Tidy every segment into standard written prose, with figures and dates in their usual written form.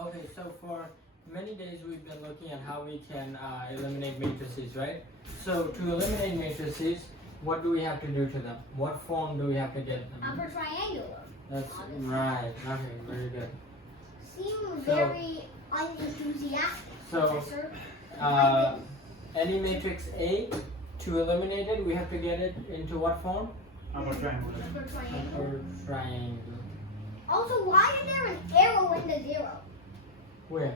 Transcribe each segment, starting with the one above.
Okay, so for many days we've been looking at how we can eliminate matrices, right? So to eliminate matrices, what do we have to do to them? What form do we have to get them? Upper triangular. That's Obviously. right. Okay, very good. Seem very unenthusiastic, So, Professor. Any matrix A, to eliminate it, we have to get it into what form? Upper triangle. Upper triangle. Or triangle. Also, why is there an arrow in the zero? Where?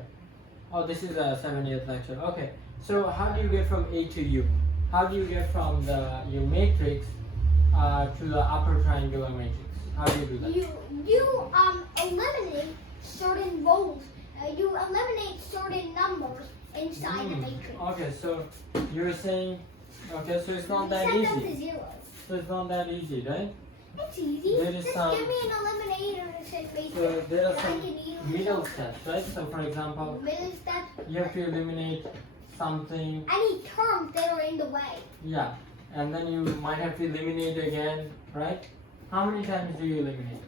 Oh, this is a 70th lecture. Okay, so how do you get from A to U? How do you get from the U matrix to the upper triangular matrix? How do you do that? You eliminate certain rows. You eliminate certain numbers inside the matrix. Okay, so you're saying, okay, so it's not that Set them to easy. zeros. So it's not that easy, right? It's easy. There is Just some- give me an eliminator matrix. So there are that I some can easily middle solve. steps, right? So for example, Middle step. you have to eliminate something, Any terms that are in the way. yeah, and then you might have to eliminate again, right? How many times do you eliminate?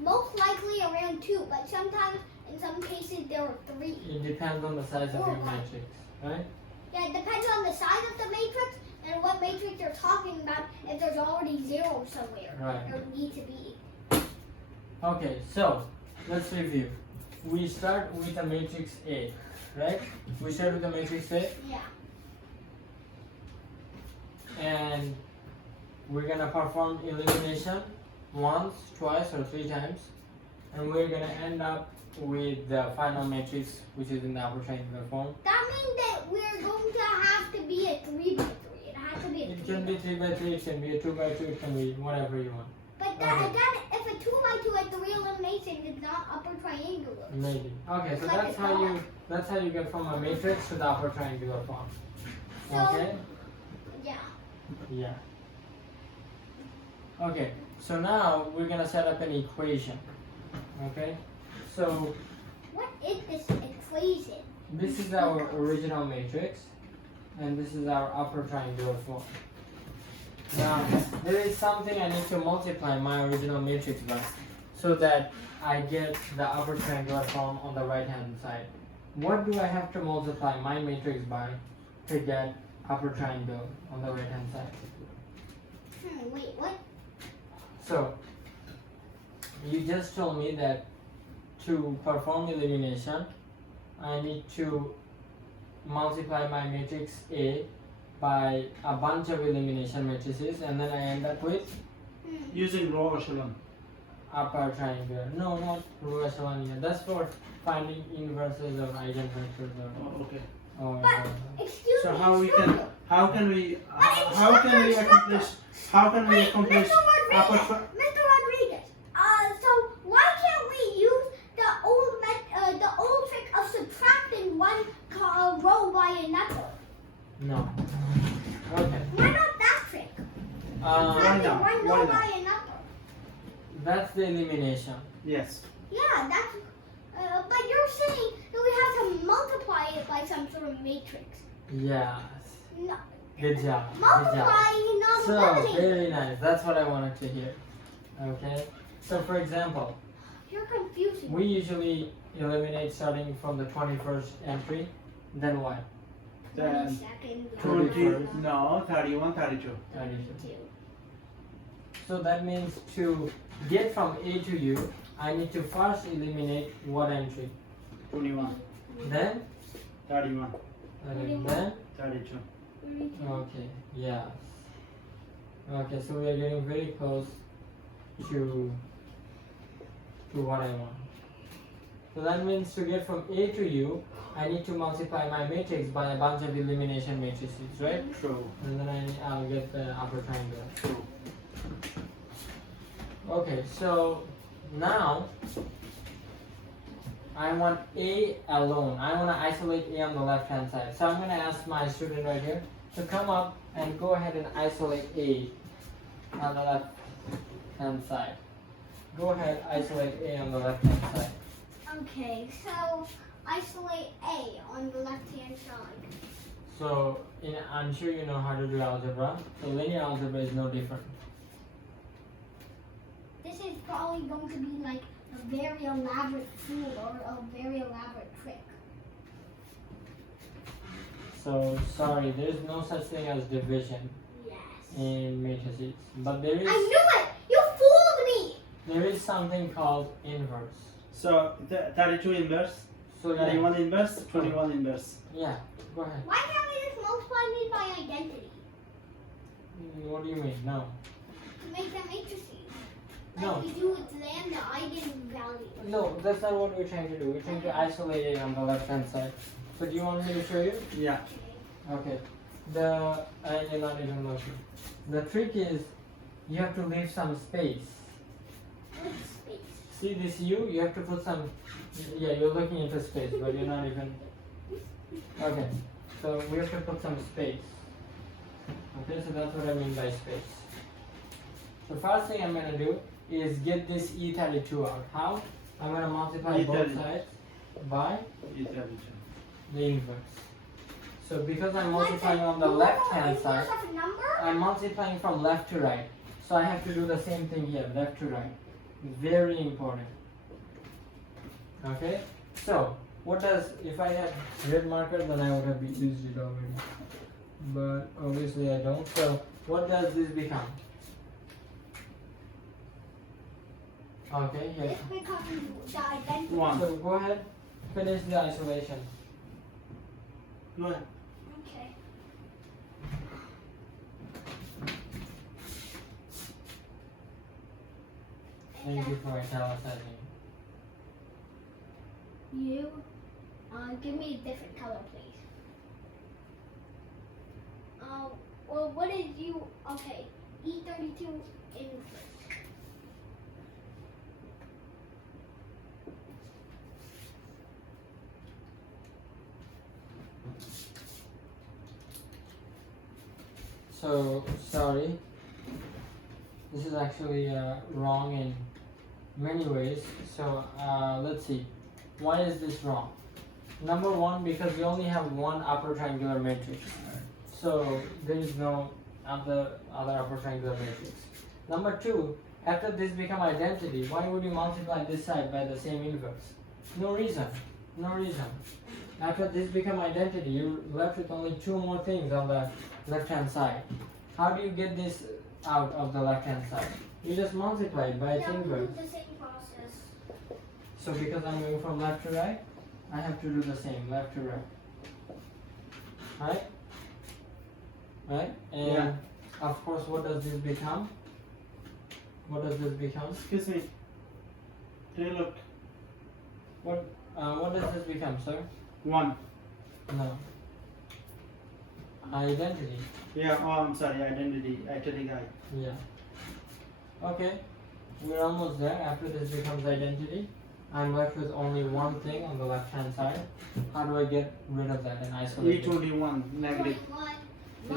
Most likely around 2, but sometimes in some cases there are 3. It depends on the size of your matrix, right? Yeah, it depends on the size of the matrix and what matrix you're talking about. If there's already 0 somewhere, Right. there need to be. Okay, so let's review. We start with the matrix A, right? We start with the matrix A, Yeah. and we're gonna perform elimination once, twice, or 3 times, and we're gonna end up with the final matrix, which is in the upper triangular form. That means that we're going to have to be a 3 by 3. It has to be a 3 It can be 3 by 3, it can be a 2 by 2, it can be whatever you want. But then, if a 2 by 2 at 3 eliminations is not upper triangular. Maybe. Okay, so It's like that's how you get from a matrix to the upper triangular form. So, Okay? yeah. Yeah. Okay, so now we're gonna set up an equation. Okay? So What is this equation? this is our original matrix, and this is our upper triangular form. Now, there is something I need to multiply my original matrix by, so that I get the upper triangular form on the right hand side. What do I have to multiply my matrix by to get upper triangle on the right hand side? Wait, what? So, you just told me that to perform elimination, I need to multiply my matrix A by a bunch of elimination matrices, and then I end up with Using row echelon. upper triangular. No, not row echelon here. That's for finding inverses or eigenvectors Oh, okay. or But, excuse So me, how we instructor. how can we Instructor. accomplish upper Mr. Rodriguez, so why can't we use the old trick of subtracting one row by another? no. Okay. Why not that trick? Subtracting not? one Why row not? by another. That's the elimination. Yes. Yeah, that's. But you're saying that we have to multiply it by some sort of matrix. Yes. No, Good job. Good job. multiplying is not So, eliminating. very nice. That's what I wanted to hear. Okay? So, for example, You're confusing. we usually eliminate starting from the 21st entry. Then what? Then 22nd. 20, no, 31, 32. 32. So that means to get from A to U, I need to first eliminate what entry? 21, Then? 31, Then? 32. Okay, yes. Okay, so we are getting very close to what I want. So that means to get from A to U, I need to multiply my matrix by a bunch of elimination matrices, right? True. And then I'll get the upper triangle. True. Okay, so now I want A alone. I want to isolate A on the left hand side. So I'm going to ask my student right here to come up and go ahead and isolate A on the left hand side. Go ahead, isolate A on the left hand side. Okay, so isolate A on the left-hand side. So I'm sure you know how to do algebra. So linear algebra is no different. This is probably going to be like a very elaborate fool or a very elaborate trick. So sorry, there is no such thing as division Yes. in matrices, but there I is knew it! You fooled me! there is something called inverse. So 32 inverse, So yeah, 31 inverse, 21 inverse. yeah, go ahead. Why can't we just multiply these by identity What do you mean? No. to make them matrices? Like No. we do with lambda eigenvalue. No, that's not what we're trying to do. We're trying to isolate it on the left hand side. So do you want me to show you? Yeah. Okay. You're not even looking. The trick is you have to leave some space. With space. See this U? You have to put some. Yeah, you're looking into space, but you're not even. Okay. So we have to put some space. Okay, so that's what I mean by space. The first thing I'm gonna do is get this E32 out. How? I'm gonna multiply both E32. sides by E32. the inverse. So because I'm multiplying on the left hand side, Inverse of a number? I'm multiplying from left to right. So I have to do the same thing here, left to right. Very important. Okay? So, what does, if I had red marker, then I would have used it already. But obviously I don't. So, what does this become? Okay, here. This becomes the identity. 1. So, go ahead, finish the isolation. Go ahead. Okay. Thank you for italicizing. You, give me a different color, please. Well, what is you? Okay, E32 inverse. So, sorry. This is actually wrong in many ways. So, let's see. Why is this wrong? Number one, because we only have one upper triangular matrix. So, there is no other upper triangular matrix. Number two, after this become identity, why would you multiply this side by the same inverse? No reason. No reason. After this become identity, you're left with only two more things on the left hand side. How do you get this out of the left hand side? You just multiply it by its Yeah, we inverse. do the same process. So because I'm going from left to right, I have to do the same, left to right. Right? Right? And Yeah. of course, what does this become? What does this become? Excuse me. Take a look. What does this become, sir? 1. No. Identity. Yeah, oh, I'm sorry, identity, actually guy. Yeah. Okay. We're almost there. After this becomes identity, I'm left with only one thing on the left hand side. How do I get rid of that and isolate it? E21, negative. 21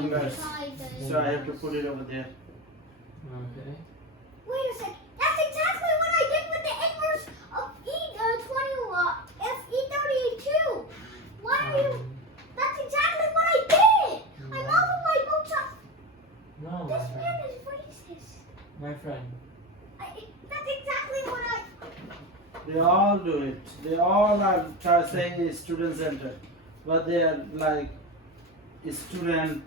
Inverse. multiply the. So I have to put it over there. Okay. Wait a sec. That's exactly what I did with the inverse of E32. Why are you? That's exactly what I did. I multiplied both sides. No, my This friend. man is racist. My friend. That's exactly what I. They all do it. They all are saying student centered, but they are like student.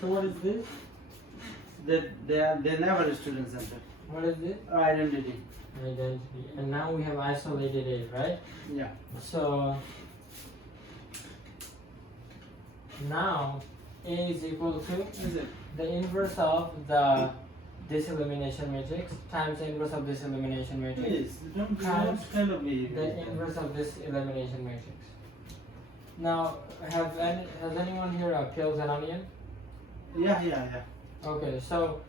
So what is this? They never student centered. What is this? Identity. Identity. And now we have isolated it, right? Yeah. So now A is equal to Is it? the inverse of the this elimination matrix times the inverse of this elimination matrix. Please don't Times kind of be. The inverse of this elimination matrix. Now, has anyone here peeled an onion? Yeah. Okay, so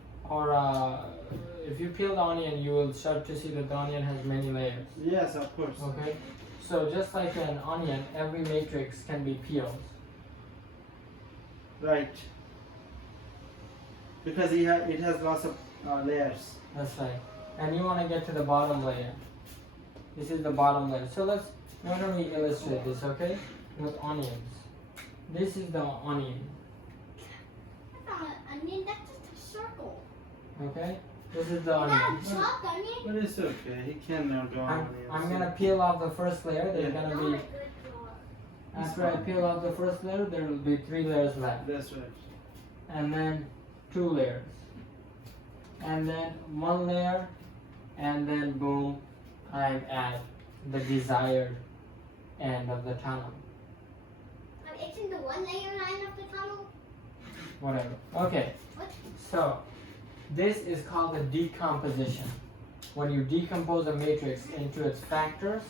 if you peel the onion, you will start to see that the onion has many layers. Yes, of course. Okay, so just like an onion, every matrix can be peeled. Right. Because it has lots of layers. That's right. And you want to get to the bottom layer. This is the bottom layer. So why don't we illustrate this, okay? With onions. This is the onion. That's not an onion. That's just a circle. Okay? This is the Is that onion. a chopped onion? But it's okay. He can go on. I'm gonna peel off the first layer. There's Yeah. gonna Not be, a good drawer. after I peel off the first layer, there will be 3 layers left. That's right. And then 2 layers. And then 1 layer. And then boom, I'm at the desired end of the tunnel. It's in the 1 layer line of the tunnel. Whatever. Okay. What? So, this is called the decomposition. When you decompose a matrix into its factors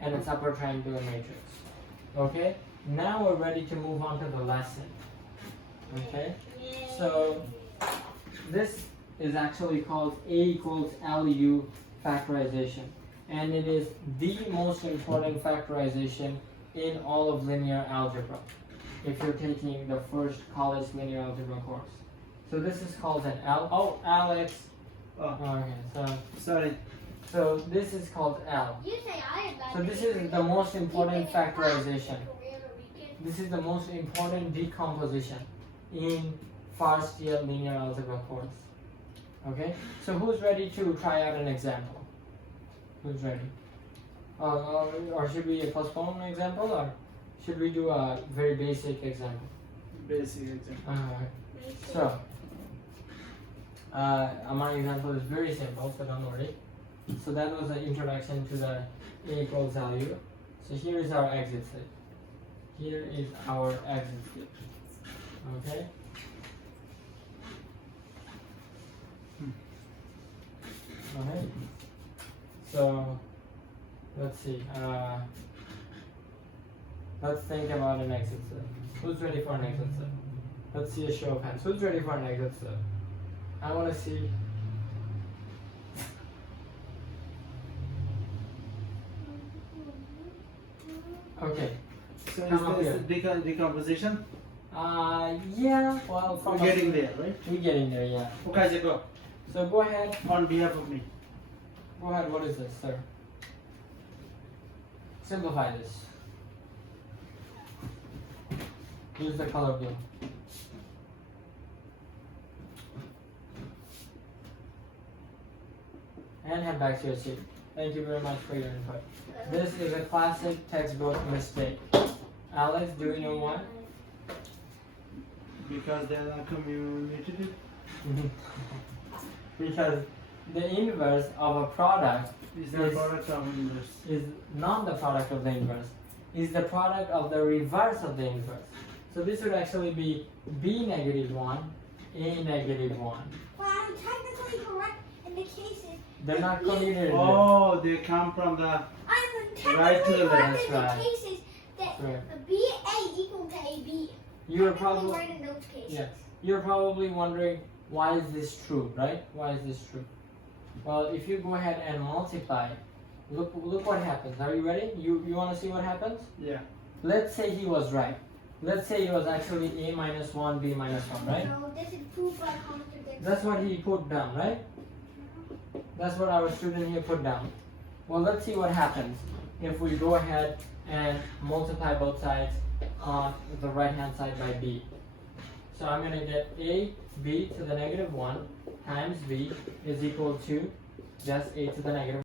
and its upper triangular matrix. Okay? Now we're ready to move on to the lesson. Okay? So, this is actually called A equals LU factorization. And it is the most important factorization in all of linear algebra. If you're taking the first college linear algebra course. So this is called an L. Oh, Alex. Oh, Okay, sorry. so this is called L. You say I am bad. So this is the most important factorization. This is the most important decomposition in first year linear algebra course. Okay, so who's ready to try out an example? Who's ready? Or should we postpone an example, or should we do a very basic example? Basic example. Alright, so my example is very simple, so don't worry. So that was the introduction to the A equals LU. So here is our exit slip. Here is our exit slip. Okay? Okay. So let's see. Let's think about an exit slip. Who's ready for an exit slip? Let's see a show of hands. Who's ready for an exit slip? I want to see. Okay. So Come up is here. this decomposition? Yeah. Well, from We're getting there, right? We're getting there. Yeah. Okay, go. So go ahead. On behalf of me. Go ahead. What is this, sir? Simplify this. Use the color blue. And head back to your seat. Thank you very much for your input. This is a classic textbook mistake. Alex, do you know why? Because they are commutative. Because the inverse of a product Is the product of inverse. is not the product of the inverse, is the product of the reverse of the inverse. So this would actually be B negative 1, A negative 1. Well, I'm technically correct in the cases. They're not commutative. Oh, they come from the. I'm technically Right to the correct left, in the right. cases that Right. BA equal to AB. You're Technically probably right in those cases. yeah. You're probably wondering, why is this true, right? Why is this true? Well, if you go ahead and multiply, look what happens. Are you ready? You want to see what happens? Yeah. Let's say he was right. Let's say it was actually A minus 1, B minus 1, right? No, this is proof by contradiction. That's what he put down, right? That's what our student here put down. Well, let's see what happens if we go ahead and multiply both sides on the right hand side by B. So I'm going to get A, B to the negative 1 times B is equal to just A to the negative